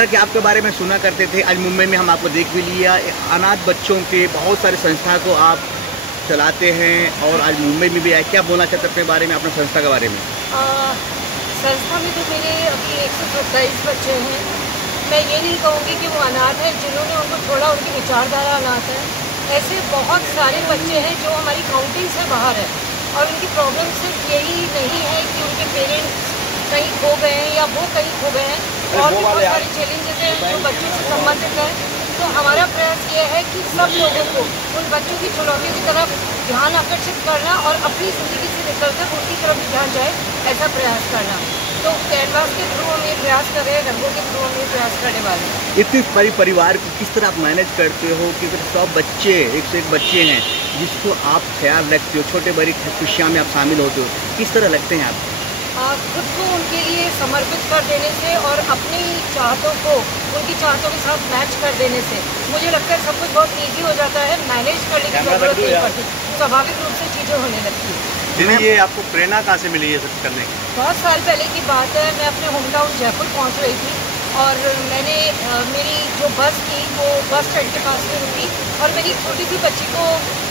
तरह के आपके बारे में सुना करते थे, आज मुंबई में हम आपको देख भी लिया। अनाथ बच्चों के बहुत सारे संस्था को आप चलाते हैं और आज मुंबई में भी आए। क्या बोलना चाहते हैं अपने बारे में, अपना संस्था के बारे में? संस्था में तो मेरे अभी 127 बच्चे हैं। मैं ये नहीं कहूँगी कि वो अनाथ हैं, जिन्होंने उनको छोड़ा उनकी विचारधारा अनाथ है। ऐसे बहुत सारे बच्चे हैं जो हमारी काउंटिंग से बाहर है और उनकी प्रॉब्लम सिर्फ यही नहीं है कि उनके पेरेंट्स कहीं खो गए हैं या वो कहीं खो गए हैं, और भी बहुत सारे चैलेंजेस हैं जो बच्चों से संबंधित है। तो हमारा प्रयास ये है कि सब लोगों को उन बच्चों की चुनौतियों की तरफ ध्यान आकर्षित करना और अपनी ज़िंदगी से निकलकर उनकी तरफ भी ध्यान जाए, ऐसा प्रयास करना। तो कैनवास के थ्रू हम ये प्रयास कर रहे हैं, रंगों के थ्रू हम ये प्रयास करने वाले हैं। इतने बड़ी परिवार को किस तरह आप मैनेज करते हो कि 100 बच्चे, 101 बच्चे हैं जिसको आप ख्याल रखते हो, छोटे बड़ी खुशियाँ में आप शामिल होते हो, किस तरह लगते हैं आप? खुद को उनके लिए समर्पित कर देने से और अपनी चाहतों को उनकी चाहतों के साथ मैच कर देने से मुझे लगता है सब कुछ बहुत ईजी हो जाता है। मैनेज करने की ज़रूरत नहीं पड़ती, स्वाभाविक रूप से चीज़ें होने लगती है। ये आपको प्रेरणा कहाँ से मिली ये सब करने की? बहुत साल पहले की बात है, मैं अपने होम टाउन जयपुर पहुँच रही थी और मैंने मेरी जो बस थी वो बस स्टैंड के पास में रुकी और मेरी छोटी सी बच्ची को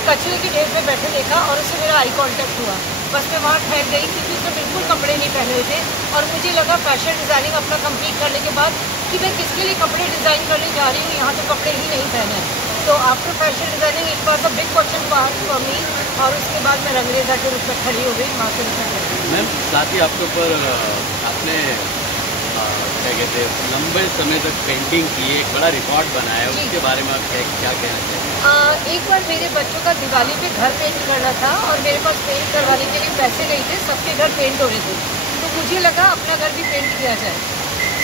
कचरे के ढेर पे बैठे देखा और उससे मेरा आई कांटेक्ट हुआ। बस मैं वहाँ ठहर गई क्योंकि उसने बिल्कुल कपड़े नहीं पहने हुए थे और मुझे लगा फैशन डिज़ाइनिंग अपना कंप्लीट करने के बाद कि मैं किसके लिए कपड़े डिज़ाइन करने जा रही हूँ, यहाँ तो कपड़े ही नहीं पहने। तो after fashion designing it was a big question for me और उसके बाद मैं रंगरेजा के रूप में खड़ी हो गई, वहाँ से निकल। मैम साथ ही आपके ऊपर आपने क्या कहते हैं लंबे समय तक पेंटिंग की, एक बड़ा रिकॉर्ड बनाया, उसके बारे में आप क्या कहना चाहिए? एक बार मेरे बच्चों का दिवाली पे घर पेंट करना था और मेरे पास पेंट करवाने के लिए पैसे नहीं थे, सबके घर पेंट हो रहे थे, तो मुझे लगा अपना घर भी पेंट किया जाए।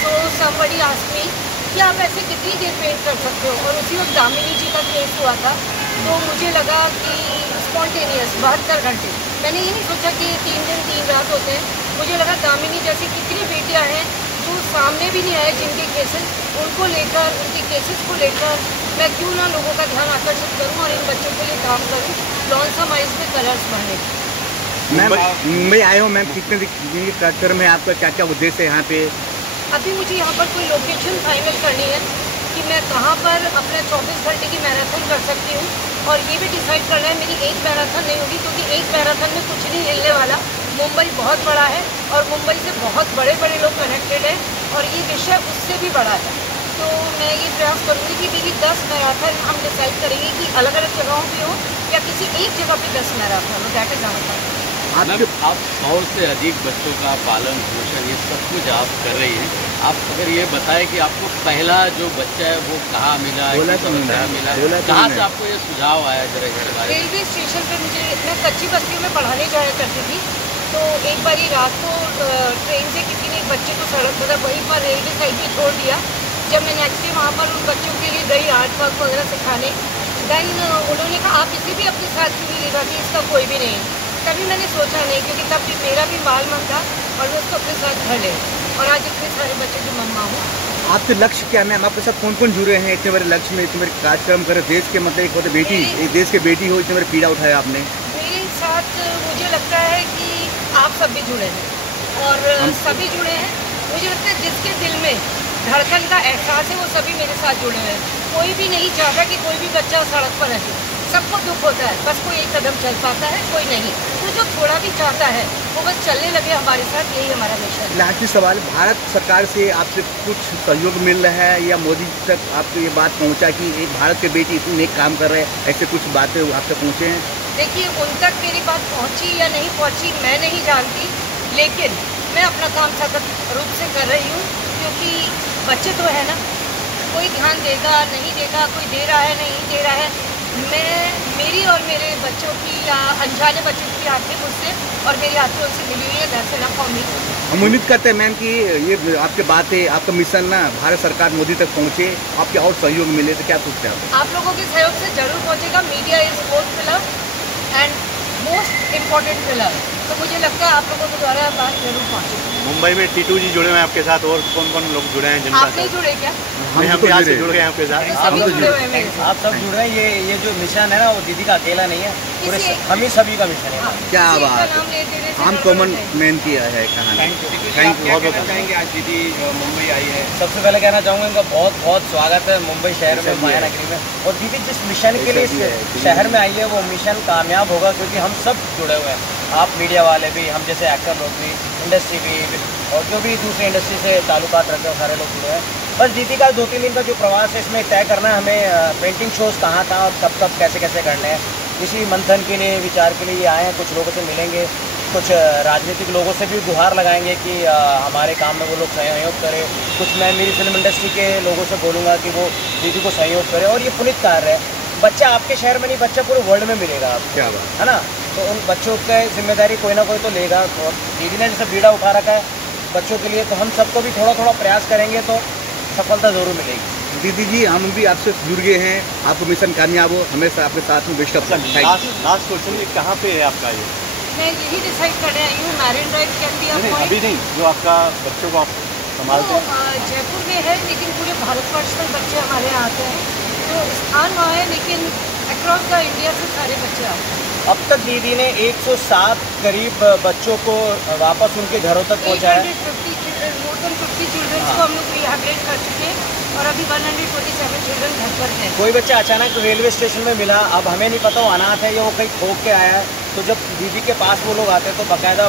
तो somebody asked me कि आप ऐसे कितनी देर पेंट कर सकते हो, और उसी वक्त दामिनी जी का केस हुआ था, तो मुझे लगा कि स्पॉन्टेनियस 72 घंटे, मैंने ये नहीं सोचा कि 3 दिन 3 रात होते हैं। मुझे लगा दामिनी जैसी कितनी बेटियां हैं जो सामने भी नहीं आए, जिनके केसेस, उनको लेकर, उनके केसेस को लेकर मैं क्यों ना लोगों का ध्यान आकर्षित करूं और इन बच्चों के लिए काम करूं, लॉन्सम आइज में कलर्स भरने। मैम मुंबई आए हो, मैम कितने दिन के कार्यक्रम में आपका क्या क्या उद्देश्य है यहाँ पे? अभी मुझे यहाँ पर कोई लोकेशन फाइनल करनी है कि मैं कहाँ पर अपना 24 घंटे की मैराथन कर सकती हूँ, और ये भी डिसाइड करना है मेरी एक मैराथन नहीं होगी क्योंकि एक मैराथन में कुछ नहीं हिलने वाला। मुंबई बहुत बड़ा है और मुंबई से बहुत बड़े बड़े लोग कनेक्टेड हैं और ये विषय उससे भी बड़ा है। तो मैं ये प्रयास करूँगी कि मेरी 10 मैराथन हम डिसाइड करेंगे कि अलग अलग जगहों पे हो या किसी एक जगह पे 10 मैराथन हो, दैट इज़ आवर टारगेट। आप 100 से अधिक बच्चों का पालन पोषण ये सब कुछ आप कर रही हैं। आप अगर ये बताएं कि आपको पहला जो बच्चा है वो कहाँ मिला, मिला कहाँ से आपको ये सुझाव आया, जरा इसके बारे में? रेलवे स्टेशन पे मैं कच्ची बस्ती में पढ़ाने जाया करती थी, तो एक बार ही रात को ट्रेन से किसी ने एक बच्चे को सड़क मतलब वहीं पर रेलवे साइड पे छोड़ दिया। जब मैं नेक्स्ट डे वहाँ पर उन बच्चों के लिए गई आर्ट वर्क वगैरह सिखाने, देन उन्होंने कहा आप इसे भी अपने साथ क्यों नहीं ले जाती, इसका कोई भी नहीं है। तभी मैंने सोचा नहीं, क्योंकि तब भी मेरा भी बाल मन था और मैं उसको अपने साथ घर ले, और आज इतने सारे बच्चे की मम्मा हूँ। आपके लक्ष्य क्या है मैम? आपके साथ कौन कौन जुड़े हैं इतने बड़े लक्ष्य में, इतने बड़े कार्यक्रम करे? देश के मतलब एक होते बेटी, एक देश के बेटी हो, इतने बड़े पीड़ा उठाया आपने। मेरे साथ मुझे लगता है कि आप सब भी जुड़े हैं और सभी जुड़े हैं। मुझे लगता है जिसके दिल में धड़कन का एहसास है वो सभी मेरे साथ जुड़े हुए हैं। कोई भी नहीं चाहता कि कोई भी बच्चा सड़क पर रहे, सबको दुख होता है, बस कोई एक कदम चल पाता है, कोई नहीं। तो जो थोड़ा भी चाहता है वो बस चलने लगे हमारे साथ, यही हमारा मिशन है। आखिरी सवाल, भारत सरकार से आपसे कुछ सहयोग मिल रहा है या मोदी तक आपको ये बात पहुंचा कि एक भारत के बेटी इतने नेक काम कर रहे हैं, ऐसे कुछ बातें आप तक पहुँचे हैं? देखिए, उन तक मेरी बात पहुँची या नहीं पहुँची मैं नहीं जानती, लेकिन मैं अपना काम सतत रूप से कर रही हूँ, क्योंकि बच्चे तो है ना, कोई ध्यान देगा नहीं देगा, कोई दे रहा है नहीं दे रहा है, मेरी और मेरे बच्चों की या अनजाने बच्चों की आंखें मुझसे और मेरी आंखें उनसे मिली हुई है, घर से ना कौमी। हम उम्मीद करते हैं मैम कि ये आपके बातें, आपका मिशन ना भारत सरकार मोदी तक पहुँचे, आपके और सहयोग मिले, तो क्या सोचते हैं आप लोगों के सहयोग से जरूर पहुँचेगा। Media is fourth pillar and most important pillar. तो मुझे लगता है आप लोगों के द्वारा बात जरूर पहुँचेगी। मुंबई में टीटू जी जुड़े हुए हैं आपके साथ, और कौन कौन लोग जुड़े हैं जिनका आप नहीं जुड़े क्या? हम तो आज से जुड़ गए हैं आपके साथ। सभी जुड़े हुए हैं मेरे साथ। आप सब जुड़ रहे हैं। ये जो मिशन है ना, वो दीदी का अकेला नहीं है, पूरे हम ही सभी का मिशन है। क्या किसी एक का बात नाम ले देने से हम गड़बड़ कॉमन हो जाएगी। मैन किया है कहानी। थैंक यू, बहुत बहुत चाहेंगे आज दीदी मुंबई आई है? सबसे पहले कहना चाहूँगा इनका बहुत बहुत स्वागत है मुंबई शहर में, माया नगरी में। और दीदी जिस मिशन के लिए इस शहर में आई है, वो मिशन कामयाब होगा, क्योंकि हम सब जुड़े हुए हैं। आप मीडिया वाले भी, हम जैसे एक्टर लोग भी, इंडस्ट्री भी, और जो भी दूसरी इंडस्ट्री से ताल्लुकात रखते हैं सारे लोग जुड़े हैं। बस दीदी का 2-3 दिन का जो प्रवास है, इसमें तय करना है हमें पेंटिंग शोज़ कहाँ और कब कैसे कैसे करने हैं। इसी मंथन के लिए, विचार के लिए ये आए हैं। कुछ लोगों से मिलेंगे, कुछ राजनीतिक लोगों से भी गुहार लगाएंगे कि हमारे काम में वो लोग सहयोग करें। कुछ मैं मेरी फिल्म इंडस्ट्री के लोगों से बोलूँगा कि वो दीदी को सहयोग करें। और ये पुनीत कार्य है, बच्चा आपके शहर में नहीं, बच्चा पूरे वर्ल्ड में मिलेगा आपको, क्या बात है ना। तो उन बच्चों की जिम्मेदारी कोई ना कोई तो लेगा। और दीदी ने जैसे बीड़ा उठा रखा है बच्चों के लिए, तो हम सबको भी थोड़ा थोड़ा प्रयास करेंगे तो सफलता ज़रूर मिलेगी। दीदी जी, हम भी आपसे जुड़ गए हैं, आपको मिशन कामयाब हो, हमेशा आपके साथ में best of luck. Last question, ये कहाँ पे है आपका ये? मैं यही डिसाइड करने आई हूँ, marine drive can be a नहीं, पॉइंट। अभी नहीं, जो आपका बच्चों को आप संभालते हैं। जयपुर में है, लेकिन पूरे भारतवर्ष से बच्चे हमारे यहाँ आते हैं। तो स्थान वहाँ है, लेकिन अक्रॉस द इंडिया से सारे बच्चे आते हैं। अब तक दीदी ने 107 करीब बच्चों को वापस उनके घरों तक पहुँचाया। 850 चिल्ड्रन, मोर देन 50 चिल्ड्रन को हम लोग रिहैबिलिटेट कर चुके हैं, और अभी 127 चिल्ड्रन घर पर हैं। कोई बच्चा अचानक रेलवे स्टेशन में मिला, अब हमें नहीं पता वो अनाथ है या वो कहीं ठोक के आया है। तो जब दीदी के पास वो लोग आते हैं, तो बाकायदा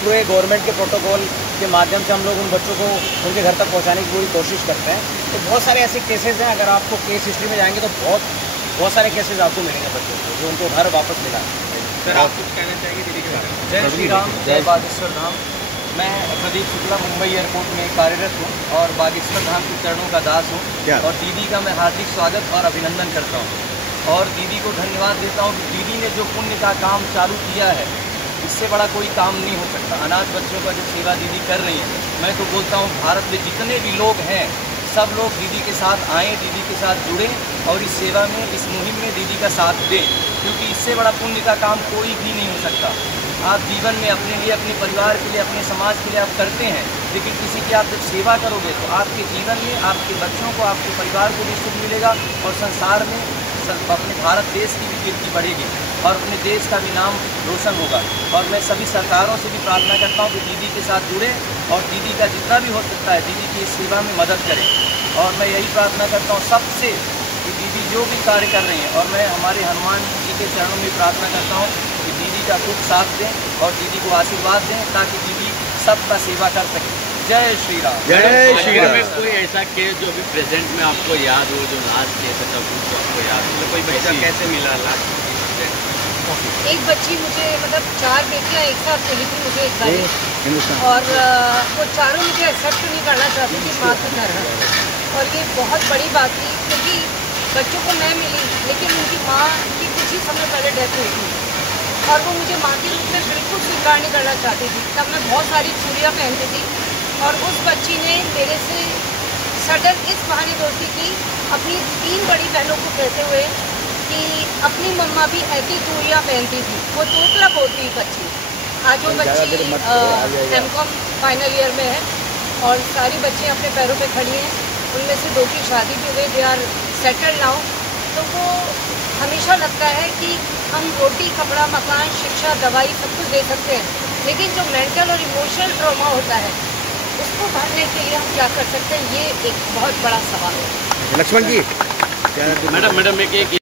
पूरे गवर्नमेंट के प्रोटोकॉल के माध्यम से हम लोग उन बच्चों को उनके घर तक पहुंचाने की पूरी कोशिश करते हैं। तो बहुत सारे ऐसे केसेस हैं, अगर आपको केस हिस्ट्री में जाएंगे तो बहुत सारे केसेस आपको मिलेंगे बच्चों को जो उनको घर वापस मिला। सर, आप कुछ कहना चाहेंगे दीदी के बारे में? जय श्री राम, जय बागेश्वर धाम। मैं प्रदीप शुक्ला मुंबई एयरपोर्ट में कार्यरत हूँ और बागेश्वर धाम के चरणों का दास हूँ। और दीदी का मैं हार्दिक स्वागत और अभिनंदन करता हूँ और दीदी को धन्यवाद देता हूँ कि दीदी ने जो पुण्य का काम चालू किया है, इससे बड़ा कोई काम नहीं हो सकता। अनाथ बच्चों का जो सेवा दीदी कर रही है, मैं तो बोलता हूँ भारत में जितने भी लोग हैं, सब लोग दीदी के साथ आएँ, दीदी के साथ जुड़ें और इस सेवा में, इस मुहिम में दीदी का साथ दें, क्योंकि इससे बड़ा पुण्य का काम कोई भी नहीं हो सकता। आप जीवन में अपने लिए, अपने परिवार के लिए, अपने समाज के लिए आप करते हैं, लेकिन किसी की आप जब सेवा करोगे तो आपके जीवन में, आपके बच्चों को, आपके परिवार को भी सुख मिलेगा और संसार में अपने भारत देश की भी कीर्ति बढ़ेगी और अपने देश का भी नाम रोशन होगा। और मैं सभी सरकारों से भी प्रार्थना करता हूँ कि दीदी के साथ जुड़ें और दीदी का जितना भी हो सकता है दीदी की इस सेवा में मदद करें। और मैं यही प्रार्थना करता हूँ सबसे कि दीदी जो भी कार्य कर रही हैं, और मैं हमारे हनुमान जी के चरणों में प्रार्थना करता हूँ कि दीदी का खूब साथ दें और दीदी को आशीर्वाद दें, ताकि दीदी सबका सेवा कर सके। जय श्री राम। जय श्री राम। में कोई ऐसा केस जो अभी प्रेजेंट में आपको याद हो, जो लास्ट केस है जो आपको याद हो, कोई बच्चा कैसे मिला लास्ट? एक बच्ची मुझे, मतलब 4 बेटियां एक साथ मिली थी मुझे एक बार, और वो चारों मुझे एक्सेप्ट नहीं करना चाहती थी माँ की तरह। और ये बहुत बड़ी बात थी, क्योंकि बच्चों को मैं मिली, लेकिन उनकी माँ की कुछ ही समय पहले डेथ हुई थी और वो मुझे माँ के रूप में बिल्कुल स्वीकार नहीं करना चाहती थी। तब मैं बहुत सारी चूड़ियाँ पहनती थी और उस बच्ची ने मेरे से सडन इस बहाने दोस्ती की, अपनी 3 बड़ी बहनों को कहते हुए कि अपनी मम्मा भी ऐसी चूड़ियाँ पहनती थी। वो तोतला बोलती बच्ची। आज वो बच्ची एमकॉम फाइनल ईयर में है और सारी बच्चियाँ अपने पैरों पे खड़ी हैं। उनमें से 2 की शादी भी हो गई, दे आर सेटल्ड नाउ। तो वो हमेशा लगता है कि हम रोटी, कपड़ा, मकान, शिक्षा, दवाई सब कुछ दे सकते हैं, लेकिन जो मेंटल और इमोशनल ट्रॉमा होता है उसको भरने के लिए हम क्या कर सकते हैं, ये एक बहुत बड़ा सवाल है। लक्ष्मण जी, मैडम एक